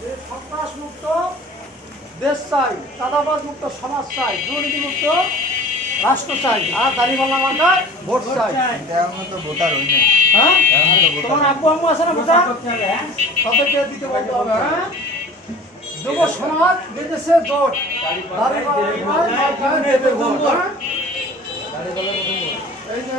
সন্ত্রাস মুক্ত দেশ চাই চাঁদাবাজ মুক্ত সমাজ চাই দুর্নীতি মুক্ত রাষ্ট্র চাই। আর দাঁড়িপাল্লা মার্কা ভোট চাই। তো ভোটার হই হ্যাঁ? ভোটার তোমার আব্বু আম্মু আছে না ভোটা তাদেরকে দিতে বলতে হবে হ্যাঁ? যুব সমাজ বিদেশে জোট। দাঁড়িপাল্লা ভোট। হ্যাঁ? এই যে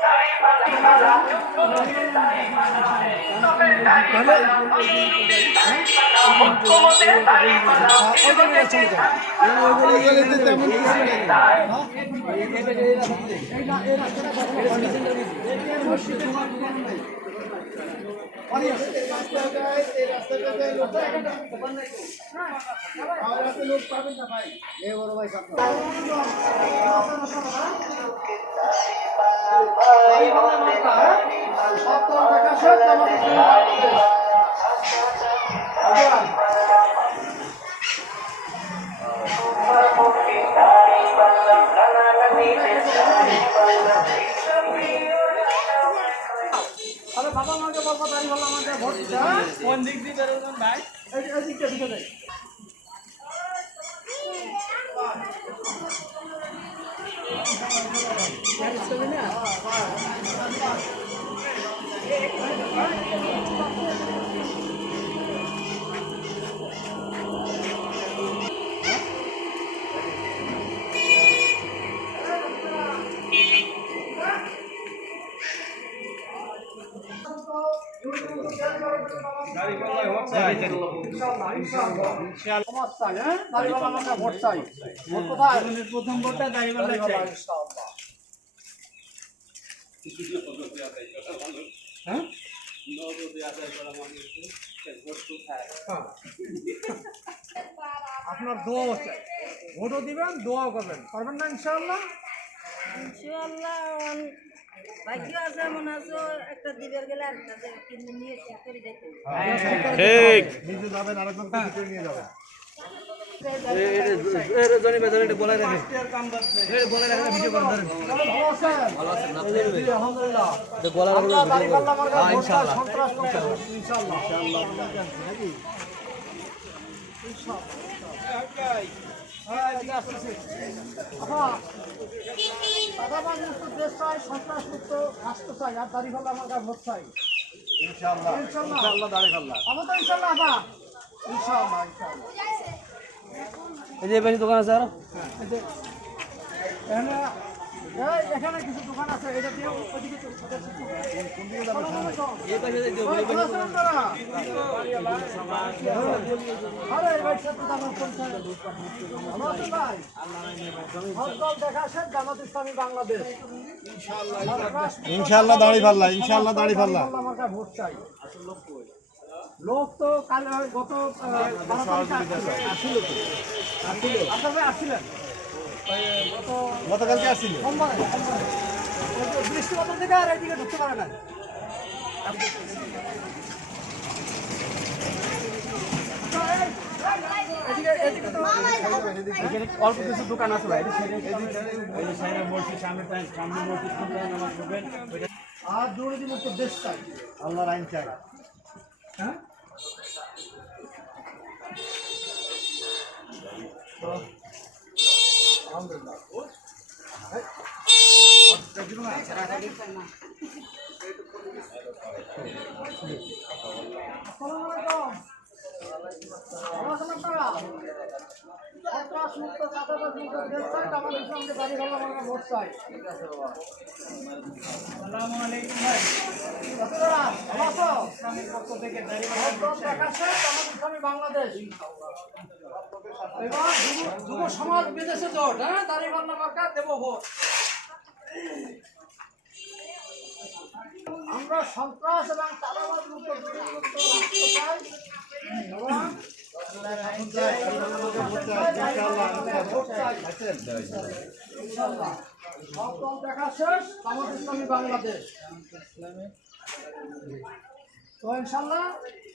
পাল্লা ফুফা ফুফি তারি পাল্লা নানা নানি আমাদের বাংলাদেশ তাহলে বাবা মাকে বলব ভোট হ্যাঁ? কোন দিক দিয়ে বেরোবেন ভাই এই এই দিকটা দিকে যাই সমাজ চাই হ্যাঁ দাঁড়ি ভালো আমাকে ভোট চাই ভোট কোথায় প্রথম ভোটটা দাঁড়িয়ে চাই ইনশাআল্লাহ। হ্যাঁ? আপনার দোয়াও চাই। ভোটও দিবেন দোয়াও করবেন। করবেন না ইনশাল্লাহ ইনশাআল্লাহ ভাগ্য আছে মনে আছে একটা দিবের গেলে আরেকটা কিন্তু নিয়ে ঠিক করে দেখতে নিজে যাবেন আরেকজনকে নিয়ে যাবেন। আমরা সন্ত্রাস মুক্ত রাষ্ট্র চাই আর দাঁড়িপাল্লা মার্কার ভোট চাই ইনশাআল্লাহ ইনশাআল্লাহ দাঁড়িয়ে আমরা ইনশাআল্লাহ ইনশাআল্লাহ। এই যে বেশি দোকান আছে আর। এখানে কিছু দোকান আছে এটা দিয়ে ইনশাআল্লাহ দাঁড়িয়ে ফেললাম আল্লাহ আমার কাছে ভোট চাই। লোক তো কাল গত আসছিলেন? গতকালকে আসছিল। বৃষ্টিপাতের থেকে আর এইদিকে ঢুকতে পারে না এদিকে এদিকে তো এখানে অল্প কিছু দোকান আছে ভাই। আর দুর্নীতি মুক্ত দেশ চাই। আল্লাহর আইন চাই। হ্যাঁ? আসসালামু আলাইকুম বাংলাদেশ যুব- সমাজ বিদেশে জোট হ্যাঁ দাঁড়িয়ে মার্কা দেবো ভোট আমরা সন্ত্রাস এবং ইসলামী বাংলাদেশ তো ইনশাল্লাহ।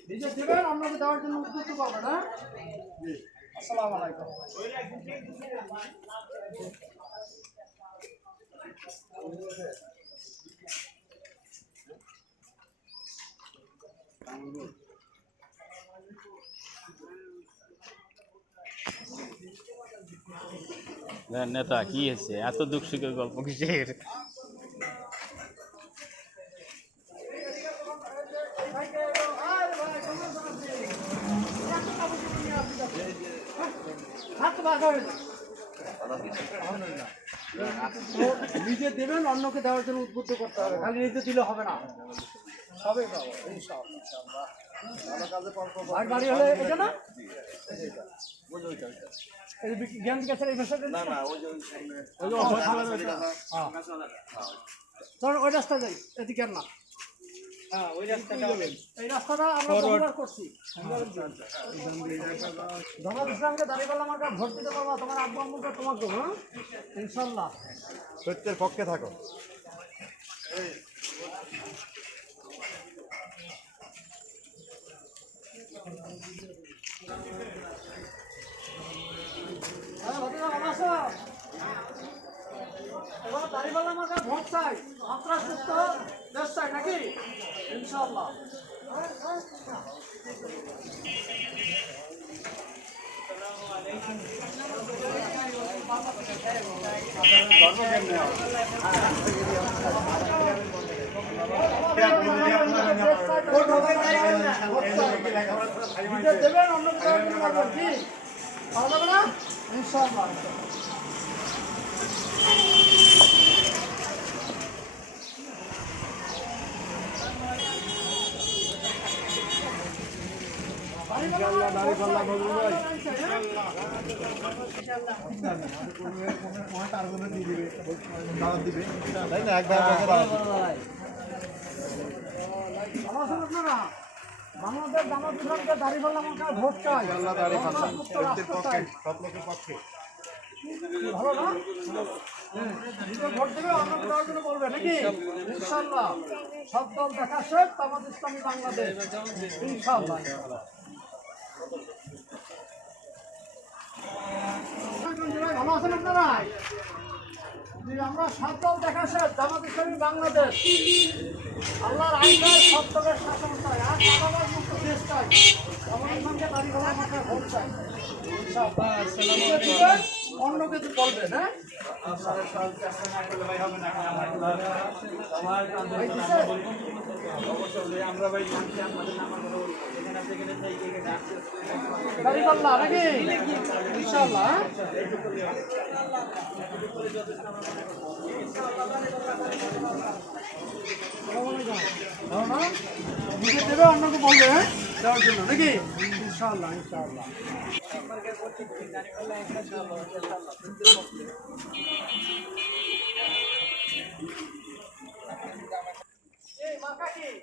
নিজে দেবেন অন্যকে দেওয়ার জন্য উদ্বুদ্ধ করবেন হ্যাঁ আলাইকুম নেতা, কি হয়েছে? এত দুঃখ সুখের গল্প কিসের? নিজে দেবেন, অন্যকে দেওয়ার জন্য উদ্বুদ্ধ করতে হবে। খালি নিজে দিলে হবে না। সবে পাবো ইনশাআল্লাহ ভাই বাড়ি হলে এটা না? এই যে বিক্রি- জ্ঞান বিকাশের এই ভাষাটা না না ওই যে ধরুন ওই রাস্তা যাই। এদিকে না। হ্যাঁ ওই রাস্তাটা এই রাস্তাটা আমরা করছি। ইসলামকে দাঁড়িয়ে আমার ভোট দিতে পারবা? তোমার আব্বু আম্মুকে তোমার দেবো হ্যাঁ? ইনশাল্লাহ। সত্যের পক্ষে থাকো হ্যাঁ ভদ্রতা ভালো আছো এবার দাঁড়িয়ে পেলাম চাই নাকি? ইনশাল্লাহ দেবেন অন্য কোথাও দিতে পারবেন কি পাওয়া যাবে না ইনশাআল্লাহ তাই বাংলাদেশ দেখা শেষ ইসলামী বাংলাদেশ। ভালো আছেন আপনারা? আমরা সব দল দেখা শেষ জামাত ইসলামী বাংলাদেশ। আল্লাহর আইনের সত্যের শাসন চাই আর চাঁদাবাজ মুক্ত দেশ চাই। জামাত ইসলামকে দাঁড়িয়ে মাথায় ভোট চাই। অন্যকে তো বলবেন হ্যাঁ? নিজে দেবে অন্যকে বলবে দেওয়ার জন্য নাকি ইনশাল্লাহ ইনশাল্লাহ এই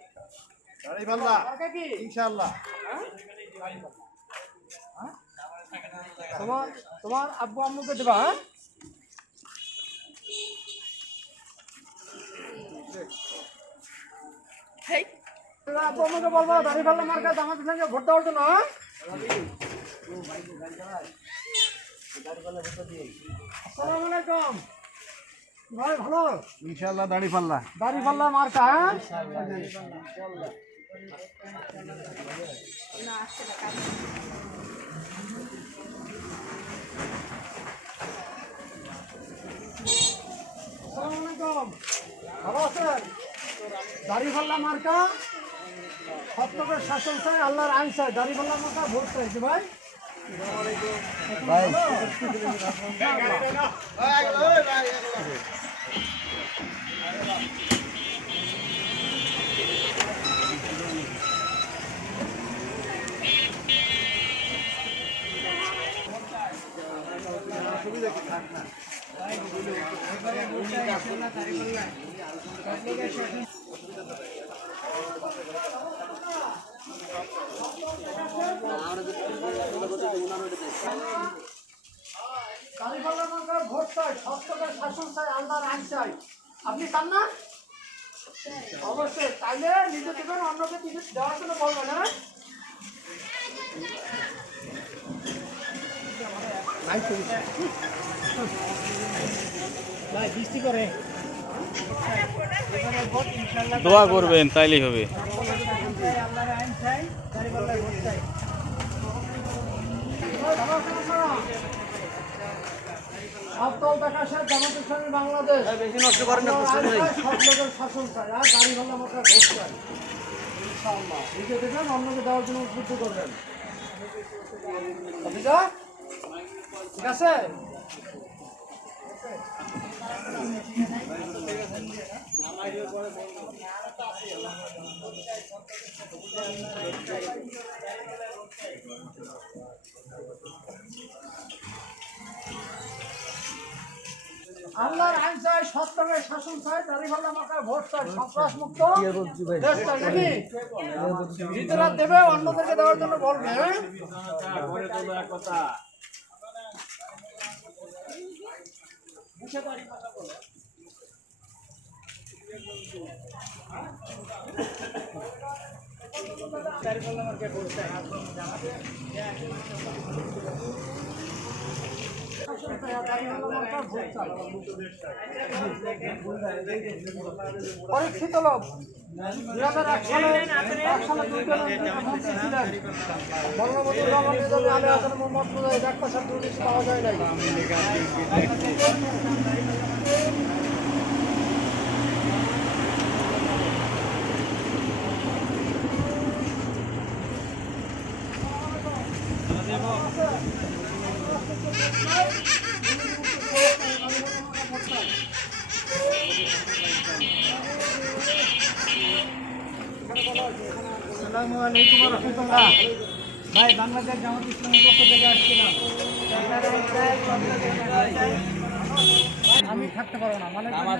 মার্কা কি? ইনশাআল্লাহ। তোমার তোমার আব্বু আম্মুকে দেবা হ্যাঁ? আব্বু আম্মুকে বলব দাঁড়িয়ে ফেললাম আমার কাছে আমাদের সঙ্গে ভোট দেওয়ার জন্য হ্যাঁ? আসসালামু আলাইকুম। ভাই ভালো? ইনশাআল্লাহ দাড়ি পাল্লা মার্কা হ্যাঁ? আসসালামু আলাইকুম ভালো আছেন? দাঁড়িয়ে ফেললাম মার্কা? সত্যকের শাসন চাই আল্লাহর আইন চাই। দাড়ি পাল্লা মাথা ভোট চাইছি ভাই? দাড়ি ভোট চাই শাসন চাই আল্লাহর আইন চাই আপনি চান না অবশ্যই তাইলে নিজে দেবেন অন্যকে নিজে দেওয়ার জন্য বলবেন দোয়া করবেন, তাইলেই হবে। দেখাশের জামাত ইসলামী বাংলাদেশ। বেশি নষ্ট করেন না শাসন চায় আর গাড়ি ভালো মাত্রা ভোট চাই। ইনশাআল্লাহ। নিজে দেবেন অন্যকে দেওয়ার জন্য উদ্বুদ্ধ করবেন। ঠিক আছে? আল্লাহর আইন চাই, সত্যকে শাসন চাই দাড়ি ভাল্লা মাথায় ভোট চাই সন্ত্রাস মুক্ত দেশ চাই নাকি নিজেরা দেবে, অন্যদেরকে দেওয়ার জন্য বলবে হ্যাঁ ঘরে তোলো কে কথা পরীক্ষিত লোক পাওয়া যায় নাই ভাই বাংলাদেশ জামাত ইসলামের পক্ষ থেকে আসছিলাম। আমি থাকতে পারব না মানে নামাজ